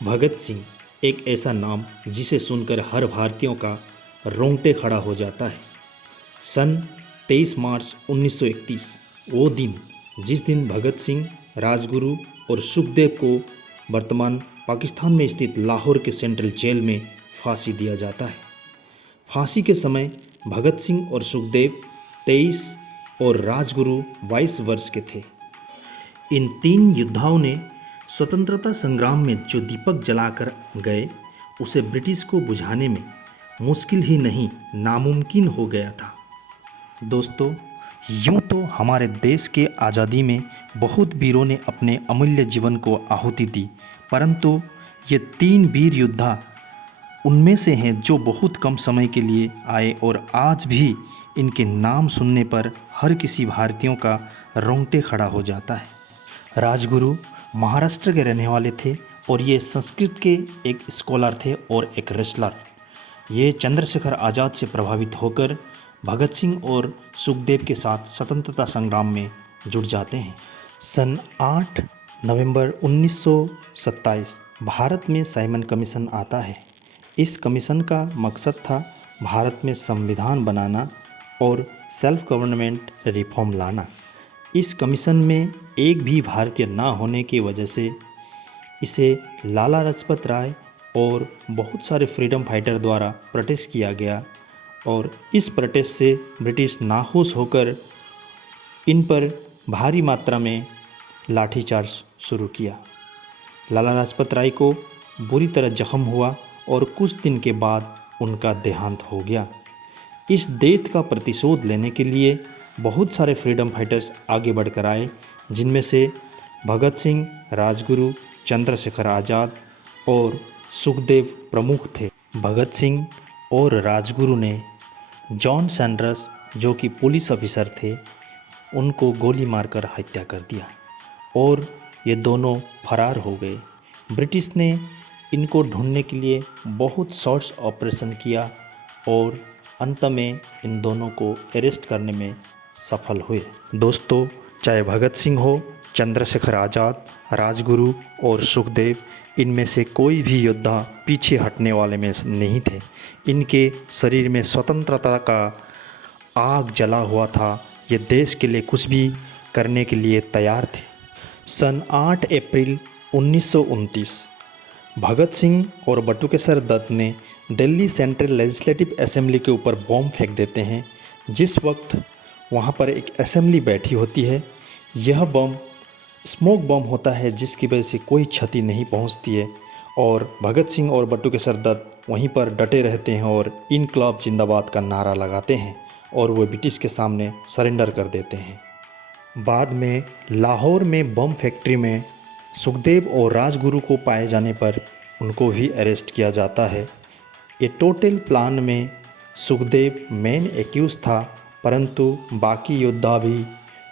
भगत सिंह एक ऐसा नाम जिसे सुनकर हर भारतीयों का रोंगटे खड़ा हो जाता है। सन 23 मार्च 1931 वो दिन जिस दिन भगत सिंह, राजगुरु और सुखदेव को वर्तमान पाकिस्तान में स्थित लाहौर के सेंट्रल जेल में फांसी दिया जाता है। फांसी के समय भगत सिंह और सुखदेव 23 और राजगुरु 22 वर्ष के थे। इन तीन योद्धाओं ने स्वतंत्रता संग्राम में जो दीपक जलाकर गए उसे ब्रिटिश को बुझाने में मुश्किल ही नहीं नामुमकिन हो गया था। दोस्तों, यूं तो हमारे देश के आज़ादी में बहुत वीरों ने अपने अमूल्य जीवन को आहुति दी, परंतु ये तीन वीर योद्धा उनमें से हैं जो बहुत कम समय के लिए आए और आज भी इनके नाम सुनने पर हर किसी भारतीयों का रोंगटे खड़ा हो जाता है। राजगुरु महाराष्ट्र के रहने वाले थे और ये संस्कृत के एक स्कॉलर थे और एक रेसलर। ये चंद्रशेखर आज़ाद से प्रभावित होकर भगत सिंह और सुखदेव के साथ स्वतंत्रता संग्राम में जुट जाते हैं। सन 8 नवंबर 1927 भारत में साइमन कमीशन आता है। इस कमीशन का मकसद था भारत में संविधान बनाना और सेल्फ गवर्नमेंट रिफॉर्म लाना। इस कमीशन में एक भी भारतीय ना होने की वजह से इसे लाला लाजपत राय और बहुत सारे फ्रीडम फाइटर द्वारा प्रोटेस्ट किया गया और इस प्रोटेस्ट से ब्रिटिश नाखुश होकर इन पर भारी मात्रा में लाठीचार्ज शुरू किया। लाला लाजपत राय को बुरी तरह जख्म हुआ और कुछ दिन के बाद उनका देहांत हो गया। इस डेथ का प्रतिशोध लेने के लिए बहुत सारे फ्रीडम फाइटर्स आगे बढ़कर आए, जिनमें से भगत सिंह, राजगुरु, चंद्रशेखर आज़ाद और सुखदेव प्रमुख थे। भगत सिंह और राजगुरु ने जॉन सैंडर्स, जो कि पुलिस ऑफिसर थे, उनको गोली मारकर हत्या कर दिया और ये दोनों फरार हो गए। ब्रिटिश ने इनको ढूंढने के लिए बहुत सर्च ऑपरेशन किया और अंत में इन दोनों को अरेस्ट करने में सफल हुए। दोस्तों, चाहे भगत सिंह हो, चंद्रशेखर आज़ाद, राजगुरु और सुखदेव, इनमें से कोई भी योद्धा पीछे हटने वाले में नहीं थे। इनके शरीर में स्वतंत्रता का आग जला हुआ था। ये देश के लिए कुछ भी करने के लिए तैयार थे। सन 8 अप्रैल 1929 भगत सिंह और बटुकेश्वर दत्त ने दिल्ली सेंट्रल लेजिस्लेटिव असेंबली के ऊपर बॉम्ब फेंक देते हैं। जिस वक्त वहाँ पर एक असेंबली बैठी होती है, यह बम स्मोक बम होता है जिसकी वजह से कोई क्षति नहीं पहुँचती है और भगत सिंह और बटुकेश्वर दत्त वहीं पर डटे रहते हैं और इनकलाब जिंदाबाद का नारा लगाते हैं और वो ब्रिटिश के सामने सरेंडर कर देते हैं। बाद में लाहौर में बम फैक्ट्री में सुखदेव और राजगुरु को पाए जाने पर उनको भी अरेस्ट किया जाता है। ये टोटल प्लान में सुखदेव मेन एक्यूज था, परंतु बाकी योद्धा भी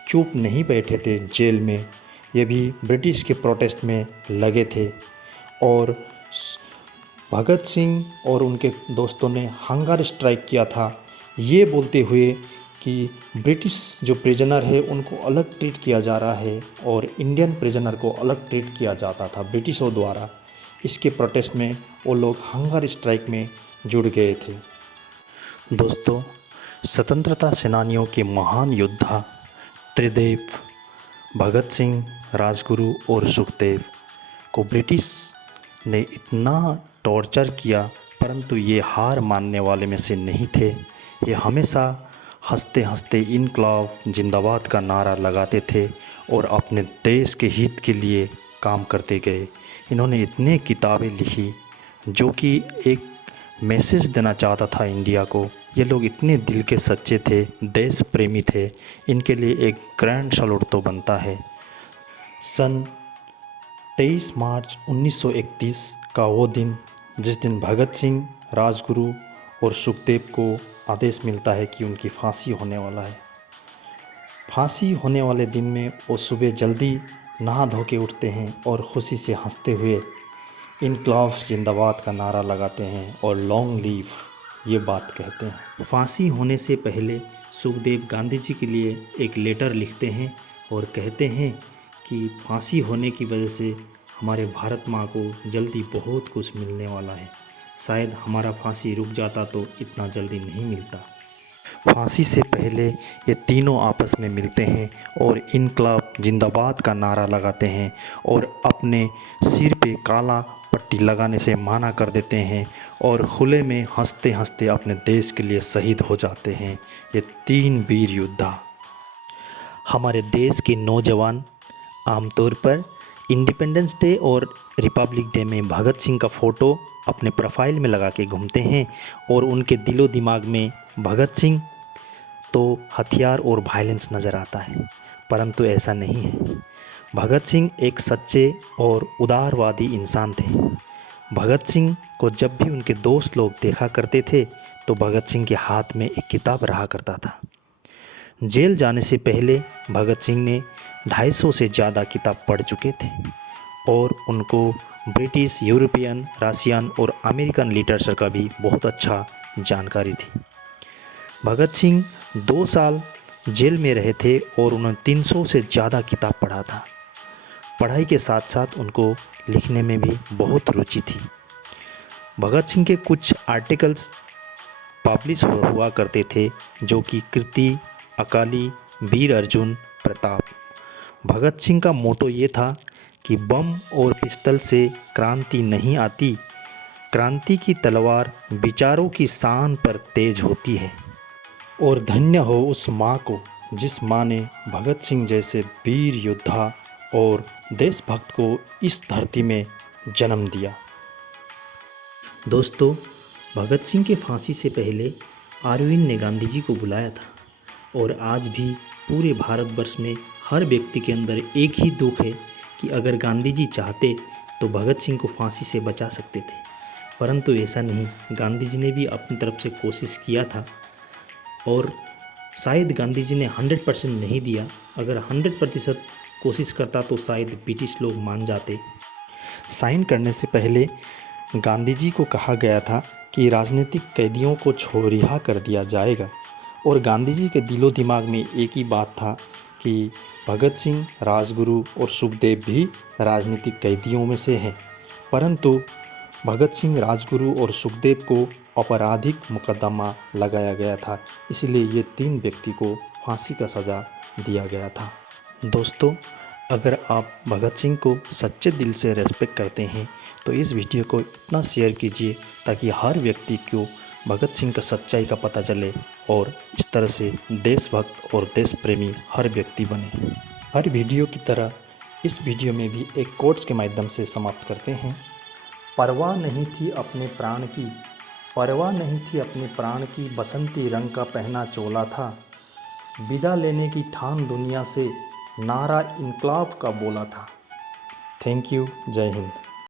चुप नहीं बैठे थे जेल में। ये भी ब्रिटिश के प्रोटेस्ट में लगे थे और भगत सिंह और उनके दोस्तों ने हंगर स्ट्राइक किया था, ये बोलते हुए कि ब्रिटिश जो प्रिजनर है उनको अलग ट्रीट किया जा रहा है और इंडियन प्रिजनर को अलग ट्रीट किया जाता था ब्रिटिशों द्वारा। इसके प्रोटेस्ट में वो लोग हंगर स्ट्राइक में जुड़ गए थे। दोस्तों, स्वतंत्रता सेनानियों के महान योद्धा त्रिदेव भगत सिंह, राजगुरु और सुखदेव को ब्रिटिश ने इतना टॉर्चर किया, परंतु ये हार मानने वाले में से नहीं थे। ये हमेशा हंसते हंसते इनकलाब जिंदाबाद का नारा लगाते थे और अपने देश के हित के लिए काम करते गए। इन्होंने इतने किताबें लिखी जो कि एक मैसेज देना चाहता था इंडिया को। ये लोग इतने दिल के सच्चे थे, देश प्रेमी थे, इनके लिए एक ग्रैंड सैल्यूट तो बनता है। सन 23 मार्च 1931 का वो दिन जिस दिन भगत सिंह, राजगुरु और सुखदेव को आदेश मिलता है कि उनकी फांसी होने वाला है। फांसी होने वाले दिन में वो सुबह जल्दी नहा धो के उठते हैं और खुशी से हंसते हुए इनकलाब जिंदाबाद का नारा लगाते हैं और लॉन्ग लीव ये बात कहते हैं। फांसी होने से पहले सुखदेव गांधी जी के लिए एक लेटर लिखते हैं और कहते हैं कि फांसी होने की वजह से हमारे भारत माँ को जल्दी बहुत कुछ मिलने वाला है। शायद हमारा फांसी रुक जाता तो इतना जल्दी नहीं मिलता। फांसी से पहले ये तीनों आपस में मिलते हैं और इनकलाब जिंदाबाद का नारा लगाते हैं और अपने सिर पे काला पट्टी लगाने से मना कर देते हैं और खुले में हंसते हंसते अपने देश के लिए शहीद हो जाते हैं। ये तीन वीर योद्धा। हमारे देश के नौजवान आमतौर पर इंडिपेंडेंस डे और रिपब्लिक डे में भगत सिंह का फ़ोटो अपने प्रोफाइल में लगा के घूमते हैं और उनके दिलो दिमाग में भगत सिंह तो हथियार और वायलेंस नज़र आता है, परंतु ऐसा नहीं है। भगत सिंह एक सच्चे और उदारवादी इंसान थे। भगत सिंह को जब भी उनके दोस्त लोग देखा करते थे तो भगत सिंह के हाथ में एक किताब रहा करता था। जेल जाने से पहले भगत सिंह ने 250 से ज़्यादा किताब पढ़ चुके थे और उनको ब्रिटिश, यूरोपियन, रशियन और अमेरिकन लिटरेचर का भी बहुत अच्छा जानकारी थी। भगत सिंह 2 साल जेल में रहे थे और उन्होंने 300 से ज़्यादा किताब पढ़ा था। पढ़ाई के साथ साथ उनको लिखने में भी बहुत रुचि थी। भगत सिंह के कुछ आर्टिकल्स पब्लिश हुआ करते थे, जो कि कृति, अकाली, वीर अर्जुन, प्रताप। भगत सिंह का मोटो ये था कि बम और पिस्तल से क्रांति नहीं आती, क्रांति की तलवार विचारों की शान पर तेज होती है। और धन्य हो उस माँ को जिस माँ ने भगत सिंह जैसे वीर योद्धा और देशभक्त को इस धरती में जन्म दिया। दोस्तों, भगत सिंह के फांसी से पहले अरविंद ने गांधी जी को बुलाया था और आज भी पूरे भारतवर्ष में हर व्यक्ति के अंदर एक ही दुख है कि अगर गांधी जी चाहते तो भगत सिंह को फांसी से बचा सकते थे, परंतु ऐसा नहीं। गांधी जी ने भी अपनी तरफ से कोशिश किया था और शायद गांधी जी ने 100% नहीं दिया। अगर 100% कोशिश करता तो शायद ब्रिटिश लोग मान जाते। साइन करने से पहले गांधी जी को कहा गया था कि राजनीतिक कैदियों को रिहा कर दिया जाएगा और गांधी जी के दिलो दिमाग में एक ही बात था कि भगत सिंह, राजगुरु और सुखदेव भी राजनीतिक कैदियों में से हैं, परंतु भगत सिंह, राजगुरु और सुखदेव को आपराधिक मुकदमा लगाया गया था, इसलिए ये 3 व्यक्ति को फांसी का सज़ा दिया गया था। दोस्तों, अगर आप भगत सिंह को सच्चे दिल से रेस्पेक्ट करते हैं तो इस वीडियो को इतना शेयर कीजिए ताकि हर व्यक्ति को भगत सिंह का सच्चाई का पता चले और इस तरह से देशभक्त और देश प्रेमी हर व्यक्ति बने। हर वीडियो की तरह इस वीडियो में भी एक कोट्स के माध्यम से समाप्त करते हैं। परवाह नहीं थी अपने प्राण की, परवाह नहीं थी अपने प्राण की, बसंती रंग का पहना चोला था, विदा लेने की ठान दुनिया से, नारा इनकलाब का बोला था। Thank you. जय हिंद।